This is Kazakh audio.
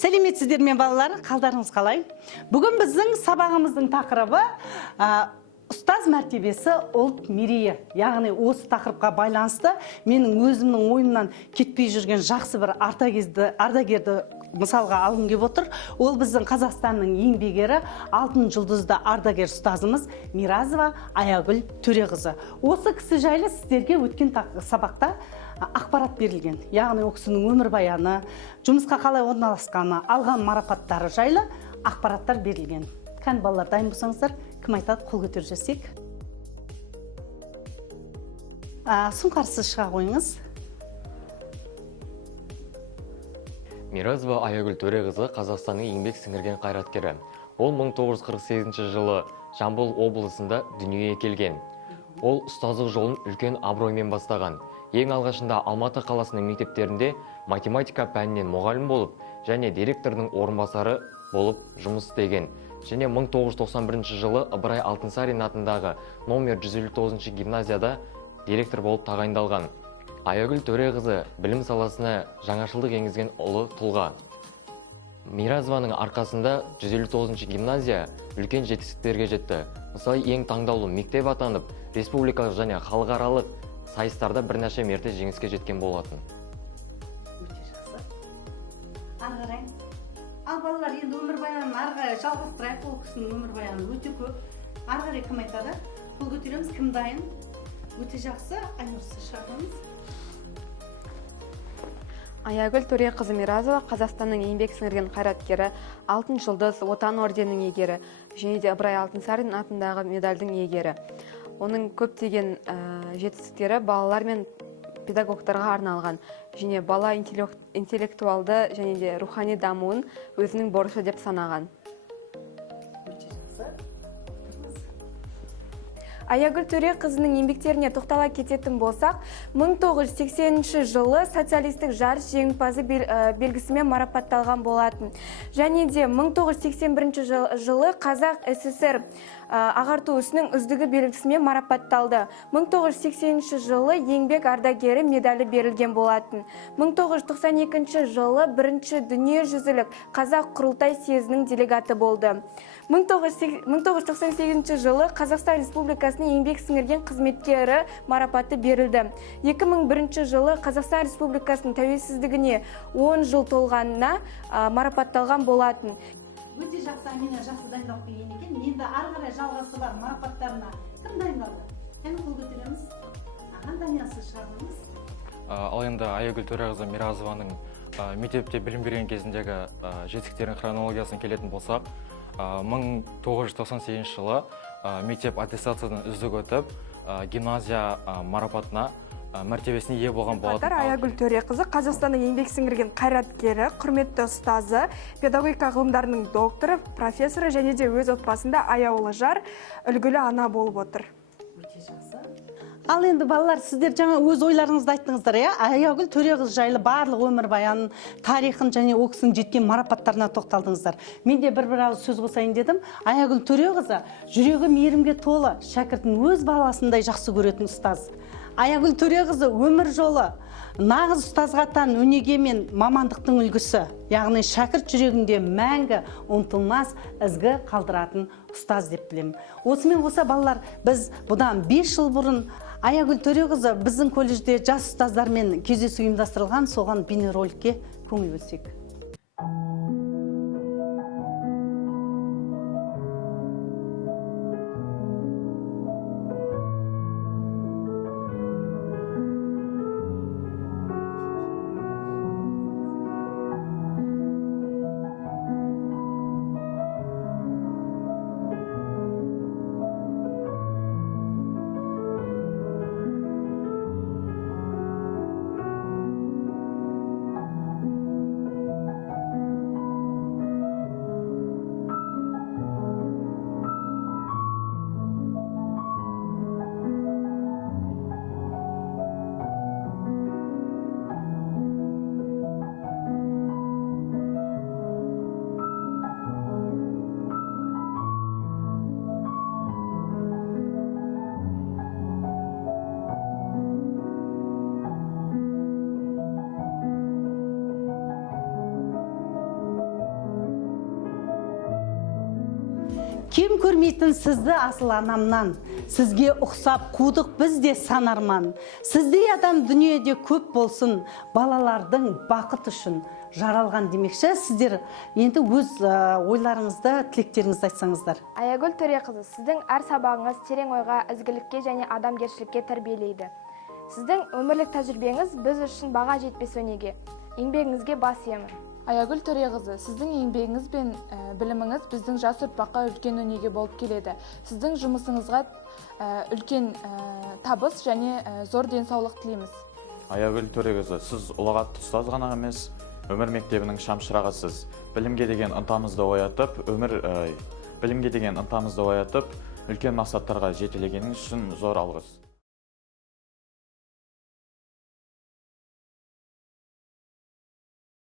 Сәлеметсіздер ме балалар, қалдарыңыз қалай? Бүгін біздің сабағымыздың тақырыбы ұстаз мәртебесі ұлт мерейі. Яғни осы тақырыпқа байланысты менің өзімнің ойымнан кетпей жүрген жақсы бір ардагерді мысалға алғым келіп отыр. Ол біздің Қазақстанның еңбек ері, алтын жұлдызды ардагер ұстазымыз Миразова Аягүл Төреқызы. Осы кісі жайлы сіздерге өткен сабақта ақпарат берілген. Яғни ол кісінің өмірбаяны, жұмысқа қалай орналасқаны, алған марапаттары жайлы ақпараттар берілген. Кәні балалар, дайын болсаңыздар, кім айтады, қол көтеріп жіберсек. Сұңқарсыз шыға қойыңыз. Миразова Аягүл Төреқызы Қазақстанның еңбек сіңірген қайраткері. Ол 1948 жылы Жамбыл облысында дүниеге келген. Ол ұстаздық жолын үлкен абыроймен бастаған. Ең алғашында Алматы қаласының мектептерінде математика пәнінен мұғалім болып, және директордың орынбасары болып жұмыс істеген. Және 1991 жылы Ыбырай Алтынсарин атындағы номер 159 гимназияда директор болып тағайындалған. Аягүл Төреқызы білім саласына жаңашылдық енгізген ұлы тұлға. Миразованың арқасында 159 гимназия үлкен жетістіктерге жетті. Мысалы, ең таңдаулы мектеп атанып, республикалық және халықаралық сайыстарда бірнеше мәрте жеңіске жеткен болатын. Өте жақсы. Ары қарай. Ал балалар, енді өмірбаянын ары қарай жалғастырайық. Ол кісінің өмірбаяны өте көп. Ары қарай кім айтады? Қол көтереміз, кім дайын? Өте жақсы. Айнұрсыз шақырыңыз. Аягүл Төреқызы Миразова Қазақстанның еңбек сіңірген қайраткері, алтын жұлдыз, отан орденінің иегері, және де Ыбырай Алтынсарин атындағы медальдің иегері. Оның көптеген жетістіктері балалар мен педагогтарға арналған, және бала интеллектуалды және де рухани дамуын өзінің борышы деп санаған. Аягүл Төреқызының еңбектеріне тоқтала кететін болсақ, 1980 жылы социалистік жарыс жеңімпазы белгісімен марапатталған болатын. Және де 1981 жылы Қазақ СССР ағарту ісінің үздігі белгісімен марапатталды. 1980 жылы еңбек ардагері медалі берілген болатын. 1992 жылы бірінші дүниежүзілік қазақ құрылтай съезінің делегаты болды. 1998 жылы Қазақстан Республикасының еңбек сіңірген қызметкері марапаты берілді. 2001 жылы Қазақстан Республикасының тәуелсіздігіне 10 жыл толғанына марапатталған болатын. Өте жақсы, Амина жақсы дайындалып келген екен. Енді ары қарай жалғасы бар марапаттарына кім дайындалды? Кәні қол көтереміз. Даниясыз шығармаңыз. Ал енді Аягүл Төреқызы Миразованың мектепте білім берген кезіндегі жетістіктерінің хронологиясын келетін болсақ, 1998 жылы мектеп аттестациядан үздік өтіп, гимназия марапатына мәртебесіне ие болған болатын. Аягүл Төреқызы Қазақстанның еңбек сіңірген қайраткері, құрметті ұстазы, педагогика ғылымдарының докторы, профессоры және де өз отбасында аяулы жар, үлгілі ана болып отыр. Өте жақсы. Ал енді балалар, сіздер жаңа өз ойларыңызды айттыңыздар, Аягүл Төреқызы жайлы барлық өмірбаянын, тарихын және ол кісінің жеткен марапаттарына тоқталдыңыздар. Мен де бір ауыз сөз қосайын дедім. Аягүл Төреқызы жүрегі мейірімге толы, шәкіртін өз баласындай жақсы көретін ұстаз. Аягүл Төреқызы өмір жолы нағыз ұстазға тән өнеге мен мамандықтың үлгісі, яғни шәкірт жүрегінде мәңгі ұмытылмас ізгі қалдыратын ұстаз деп білемін. Осымен қоса балалар, біз бұдан 5 жыл бұрын Аягүл Төреқызы біздің колледжде жас ұстаздармен кездесу ұйымдастырылған, соған бейнероликке көңіл бөлсек. Кем көрмейтін сізді асыл анамнан, сізге ұқсап қудық бізде санарман. Сіздей адам дүниеде көп болсын, балалардың бақыт үшін жаралған демекші. Сіздер енді өз ойларыңызды, тілектеріңізді айтсаңыздар. Аягүл Төреқызы, сіздің әр сабағыңыз терең ойға, ізгілікке және адамгершілікке тәрбиелейді. Сіздің өмірлік тәжірибеңіз біз үшін баға жетпес өнеге. Еңбегіңізге бас иемін. Аягүл Төреқызы, сіздің еңбегіңіз бен біліміңіз біздің жас ұрпаққа үлкен өнеге болып келеді. Сіздің жұмысыңызға үлкен табыс және зор денсаулық тілейміз. Аягүл Төреқызы, сіз ұлағатты ұстаз ғана емес, өмір мектебінің шамшырағысыз. Білімге деген ынтамызды оятып, үлкен мақсаттарға жетелегеніңіз үшін зор алғыс.